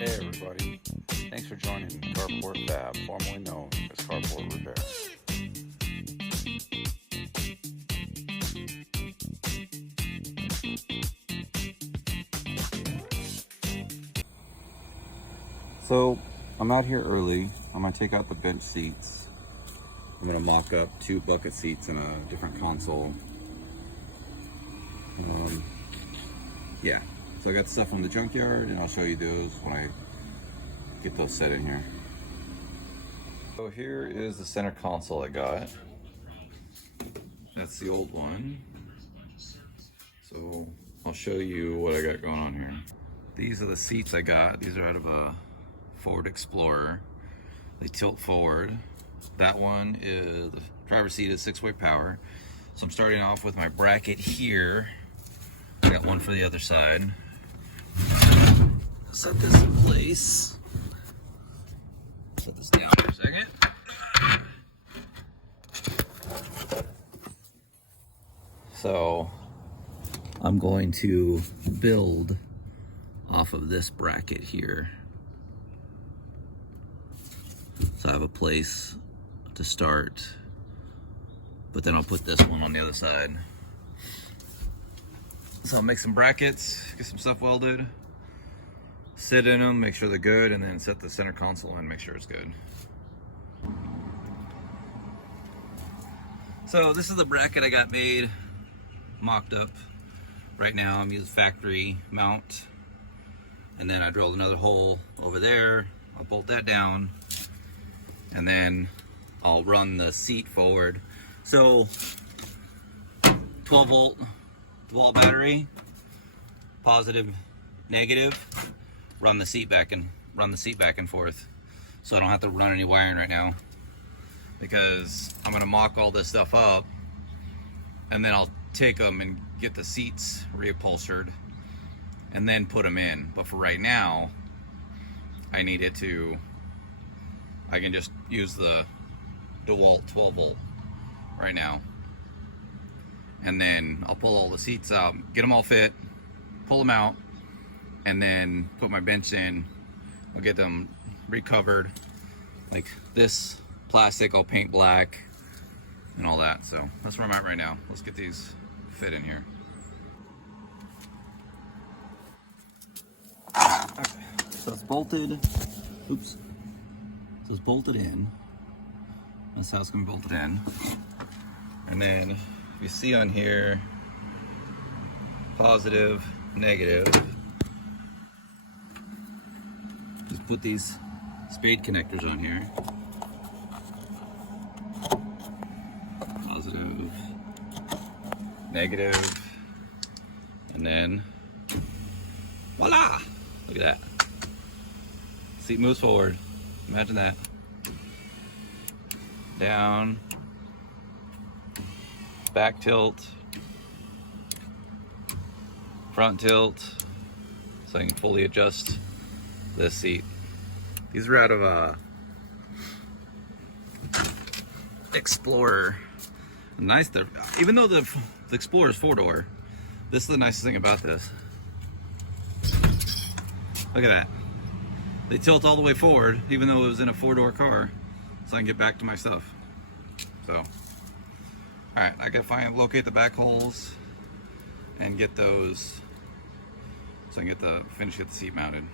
Hey everybody, thanks for joining Carport Fab, formerly known as Carport Repair. So, I'm out here early. I'm going to take out the bench seats. I'm going to mock up 2 bucket seats and a different console. Yeah, so I got stuff from the junkyard and I'll show you those when I get those set in here. So here is the center console I got. That's the old one. So I'll show you what I got going on here. These are the seats I got. These are out of a Ford Explorer. They tilt forward. That one is, the driver's seat is 6-way power. So I'm starting off with my bracket here. I got one for the other side. Set this in place. Set this down for a second. So I'm going to build off of this bracket here. So I have a place to start, but then I'll put this one on the other side. So I'll make some brackets, get some stuff welded, sit in them, make sure they're good, and then set the center console in, make sure it's good. So this is the bracket I got made, mocked up. Right now I'm using factory mount, and then I drilled another hole over there. I'll bolt that down, and then I'll run the seat forward. So 12 volt wall battery, positive, negative, run the seat back and forth. So I don't have to run any wiring right now, because I'm gonna mock all this stuff up and then I'll take them and get the seats reupholstered and then put them in. But for right now, I can just use the DeWalt 12 volt right now. And then I'll pull all the seats out, get them all fit, pull them out, and then put my bench in. I'll get them recovered. Like this plastic, I'll paint black and all that. So that's where I'm at right now. Let's get these fit in here. Okay. So it's bolted. Oops. So it's bolted in. That's how it's gonna be bolted in. And then you see on here, positive, negative. Just put these spade connectors on here. Positive, negative, and then voila! Look at that. Seat moves forward. Imagine that. Down. Back tilt, front tilt, so I can fully adjust this seat. These are out of a Explorer. Nice, even though the Explorer is 4-door, this is the nicest thing about this. Look at that. They tilt all the way forward, even though it was in a 4-door car, so I can get back to my stuff. So. Alright, I gotta locate the back holes and get those so I can get the seat mounted.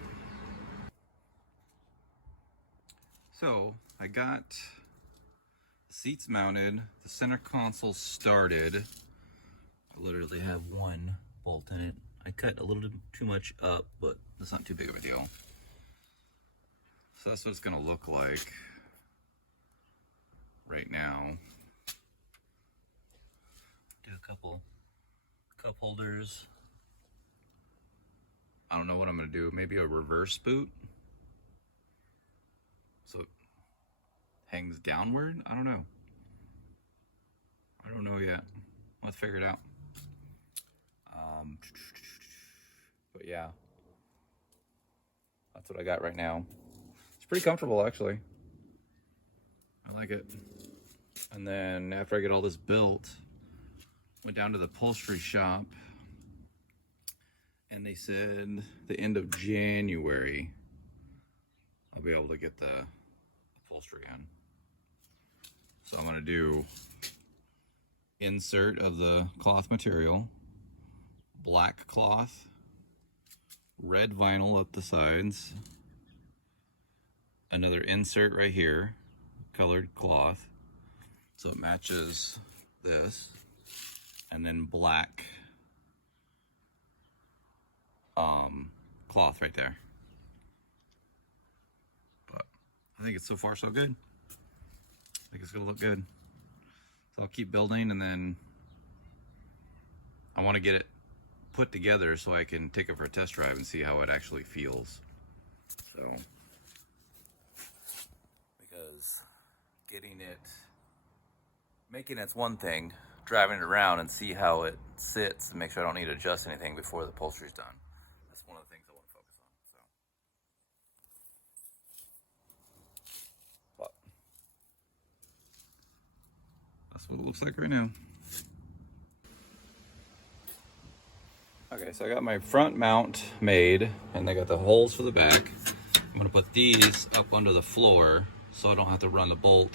So I got the seats mounted, the center console started. I literally have one bolt in it. I cut a little too much up, but that's not too big of a deal. So that's what it's gonna look like right now. Do a couple cup holders. I don't know what I'm gonna do. Maybe a reverse boot, so it hangs downward. I don't know yet. We'll have to figure it out. But yeah, that's what I got right now. It's pretty comfortable, actually. I like it. And then after I get all this built, went down to the upholstery shop and they said the end of January be able to get the upholstery in. So I'm going to do insert of the cloth material, black cloth, red vinyl up the sides, another insert right here, colored cloth, so it matches this, and then black cloth right there. But I think it's so far so good. I think it's gonna look good. So I'll keep building, and then I want to get it put together so I can take it for a test drive and see how it actually feels. So, because making it's one thing, driving it around and see how it sits and make sure I don't need to adjust anything before the upholstery's done. That's one of the things I want to focus on. But that's what it looks like right now. Okay, so I got my front mount made, and I got the holes for the back. I'm gonna put these up under the floor so I don't have to run the bolt.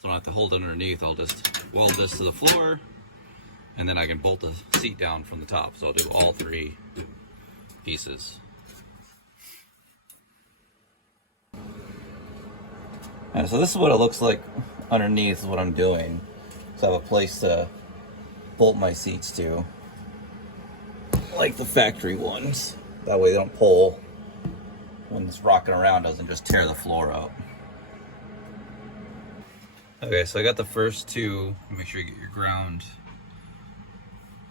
So I don't have to hold it underneath. I'll just weld this to the floor, and then I can bolt the seat down from the top. So I'll do all three pieces. And so this is what it looks like underneath is what I'm doing. So I have a place to bolt my seats to, like the factory ones. That way they don't pull when it's rocking around, doesn't just tear the floor up. Okay, so I got the first two. Make sure you get your ground,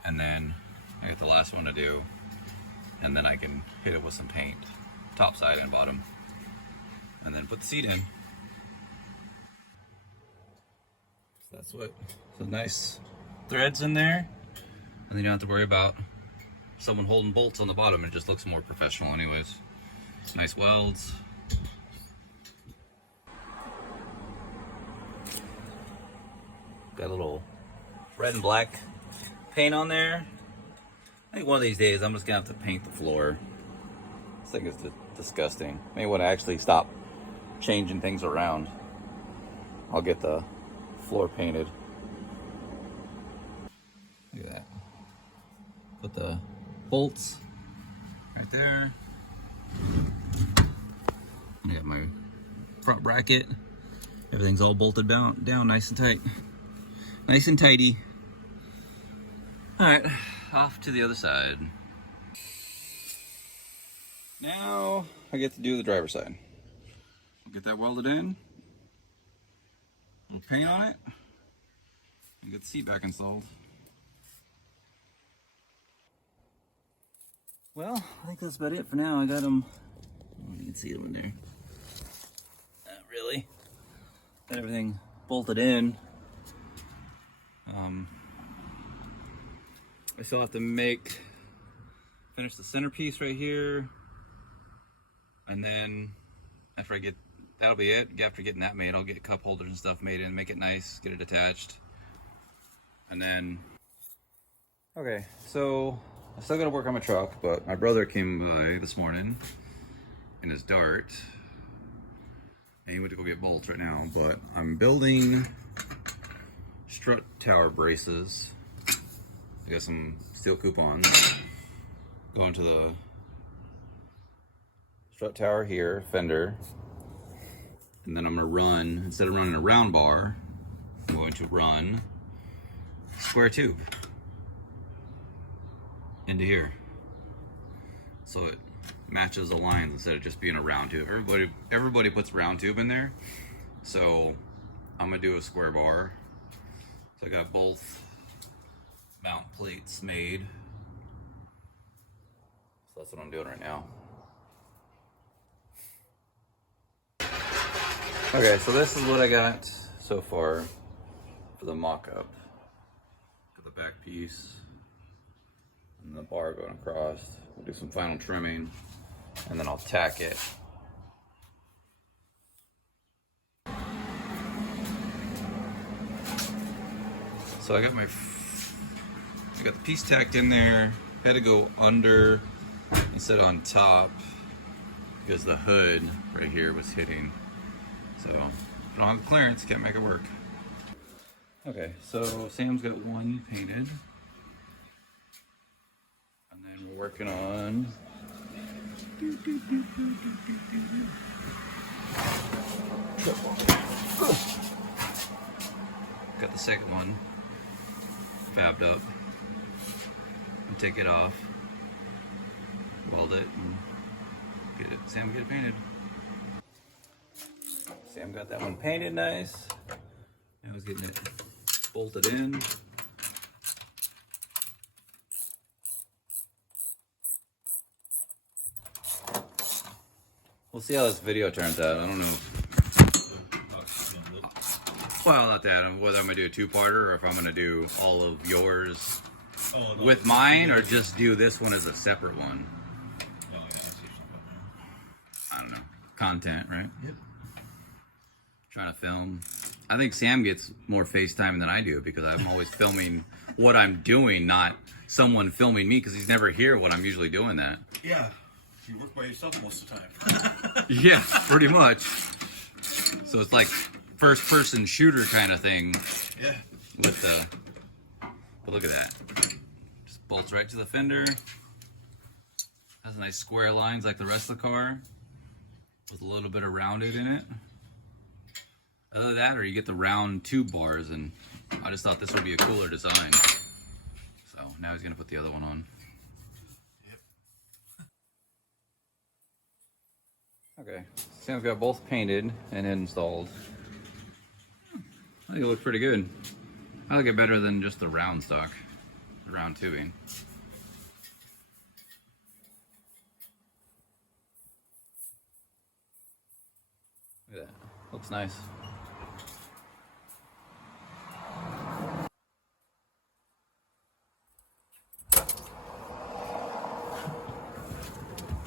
and then I got the last one to do, and then I can hit it with some paint, top side and bottom, and then put the seat in. So that's what, some nice threads in there, and then you don't have to worry about someone holding bolts on the bottom. It just looks more professional anyways. Nice welds. Got a little red and black paint on there. I think one of these days I'm just gonna have to paint the floor. This thing is disgusting. Maybe when I actually stop changing things around, I'll get the floor painted. Look at that. Put the bolts right there. I got my front bracket. Everything's all bolted down nice and tight. Nice and tidy. All right, off to the other side. Now I get to do the driver's side. I'll get that welded in. We'll paint on it and get the seat back installed. Well, I think that's about it for now. I got them. Oh, you can see them in there. Not really. Got everything bolted in. I still have to finish the centerpiece right here, and then after I get, that'll be it. After getting that made, I'll get cup holders and stuff made and make it nice, get it attached, and then. Okay, so I still gotta work on my truck, but my brother came by this morning in his Dart, and he went to go get bolts right now. But I'm building strut tower braces. I got some steel coupons going to the strut tower here, fender, and then I'm gonna run, instead of running a round bar, I'm going to run square tube into here, so it matches the lines instead of just being a round tube. Everybody puts round tube in there, so I'm gonna do a square bar. So I got both mount plates made. So that's what I'm doing right now. Okay, so this is what I got so far for the mock-up. Got the back piece and the bar going across. We'll do some final trimming, and then I'll tack it. So I got the piece tacked in there. Had to go under instead of on top. because the hood right here was hitting. So if I don't have the clearance, can't make it work. Okay, so Sam's got one painted. And then we're working on got the second one fabbed up. And take it off, weld it, and get it. Sam, get it painted. Sam got that one painted nice. Now he's getting it bolted in. We'll see how this video turns out. I don't know. Well, not that. Whether I'm gonna do a two-parter or if I'm gonna do all of yours with mine, or just do this one as a separate one. Oh, yeah, I see something. I don't know. Content, right? Yep. Trying to film. I think Sam gets more FaceTime than I do because I'm always filming what I'm doing, not someone filming me because he's never here when I'm usually doing that. Yeah. You work by yourself most of the time. Yeah, pretty much. So it's like first-person shooter kind of thing. Yeah. With the, but look at that. Just bolts right to the fender. Has nice square lines like the rest of the car, with a little bit of rounded in it. Either that, or you get the round tube bars, and I just thought this would be a cooler design. So now he's gonna put the other one on. Okay, Sam's got both painted and installed. I think it looks pretty good. I like it better than just the round stock, the round tubing. Look at that, looks nice.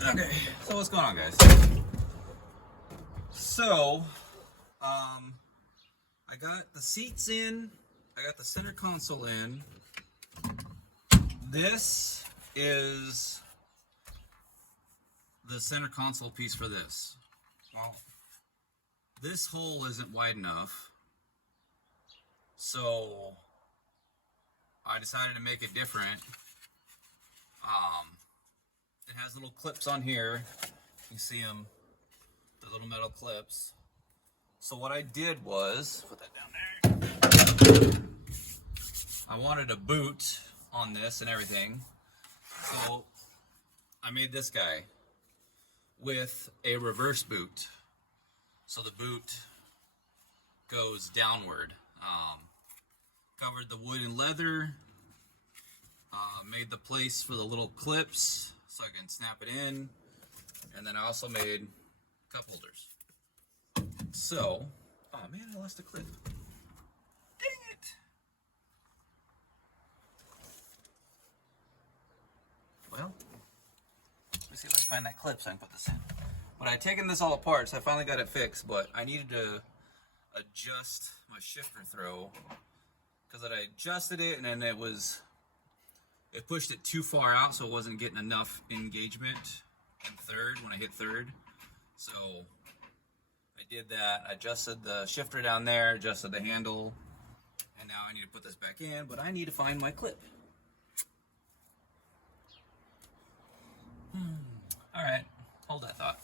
Okay, so what's going on, guys? So, I got the seats in, I got the center console in. This is the center console piece for this. Well, this hole isn't wide enough, so I decided to make it different. It has little clips on here. You see them, the little metal clips. So what I did was, put that down there. I wanted a boot on this and everything. So I made this guy with a reverse boot. So the boot goes downward. Covered the wood and leather. Made the place for the little clips so I can snap it in. And then I also made cup holders. So, oh man, I lost a clip. Dang it! Well, let me see if I can find that clip so I can put this in. But I had taken this all apart, so I finally got it fixed, but I needed to adjust my shifter throw because I adjusted it and then it pushed it too far out, so it wasn't getting enough engagement in third when I hit third. So I did that, I adjusted the shifter down there, adjusted the handle, and now I need to put this back in, but I need to find my clip. Alright, hold that thought.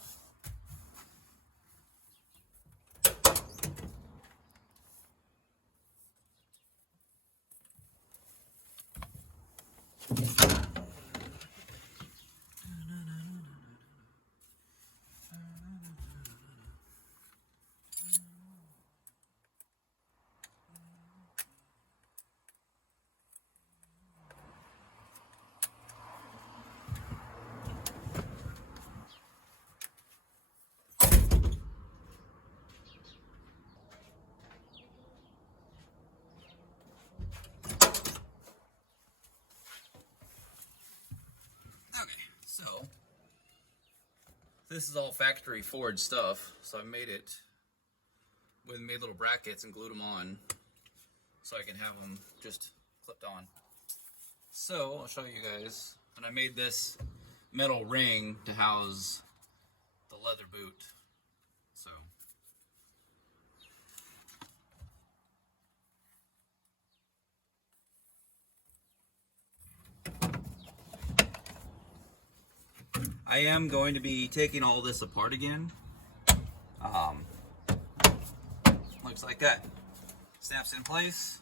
So, this is all factory forged stuff, so I made little brackets and glued them on so I can have them just clipped on. So, I'll show you guys, and I made this metal ring to house the leather boot. So. I am going to be taking all this apart again. Looks like that. Snaps in place.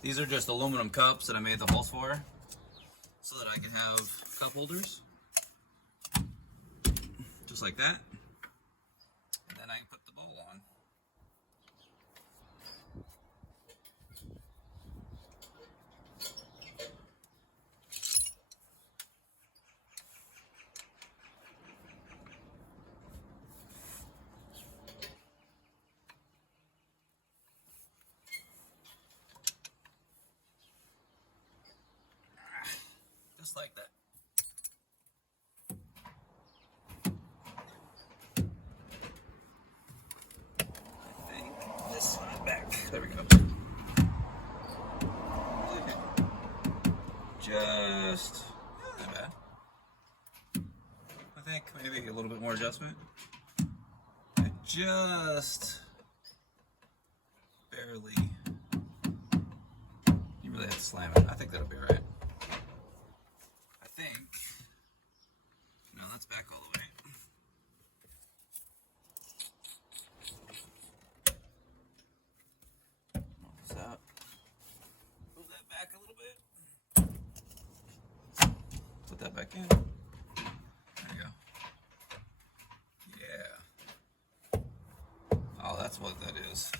These are just aluminum cups that I made the holes for, so that I can have cup holders, just like that. And then I can put the bowl on. Just like that. I think this one back. There we go. Just not bad. I think maybe a little bit more adjustment. Just barely. You really have to slam it. I think that'll be right. I think. No, that's back all the way. What's that? Move that back a little bit. Put that back in. There you go. Yeah. Oh, that's what that is.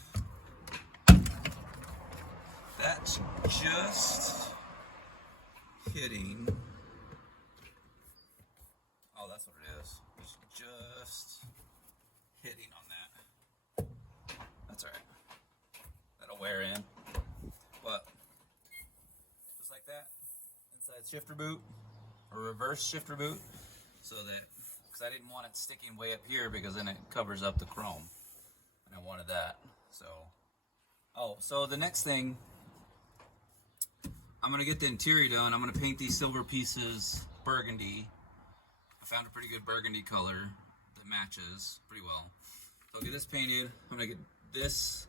That's just hitting. Oh, that's what it is. It's just hitting on that. That's alright. That'll wear in. But, just like that. Inside shifter boot, or reverse shifter boot. So that, because I didn't want it sticking way up here because then it covers up the chrome. And I wanted that. So, oh, so the next thing, I'm going to get the interior done. I'm going to paint these silver pieces burgundy. I found a pretty good burgundy color that matches pretty well. So I'll get this painted. I'm going to get this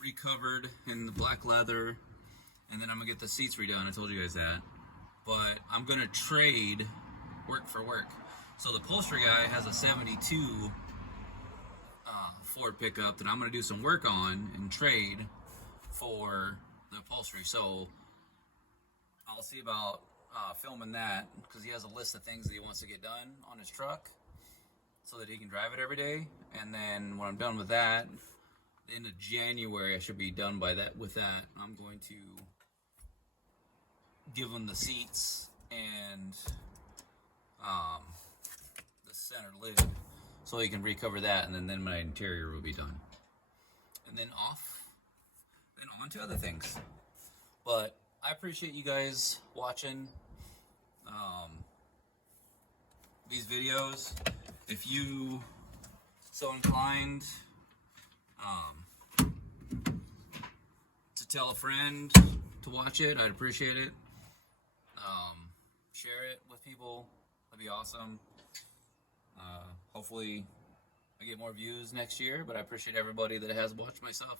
recovered in the black leather. And then I'm going to get the seats redone. I told you guys that. But I'm going to trade work for work. So the upholstery guy has a 72 Ford pickup that I'm going to do some work on and trade for the upholstery. So I'll see about filming that, because he has a list of things that he wants to get done on his truck so that he can drive it every day. And then when I'm done with that, the end of January, I should be done with that. I'm going to give him the seats and the center lid so he can recover that, and then my interior will be done. And then on to other things. But I appreciate you guys watching these videos. If you so inclined to tell a friend to watch it, I'd appreciate it. Share it with people. That'd be awesome. Hopefully I get more views next year, but I appreciate everybody that has watched my stuff.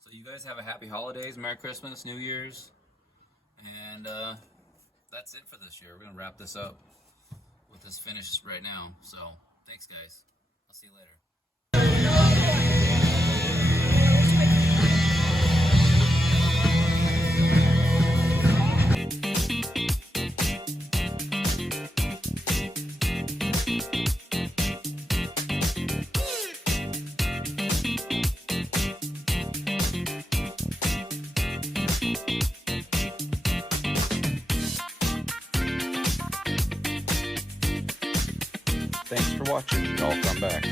So you guys have a happy holidays, Merry Christmas, New Year's. And that's it for this year. We're going to wrap this up with this finished right now. So, thanks guys. I'll see you later. Thanks for watching. Y'all come back.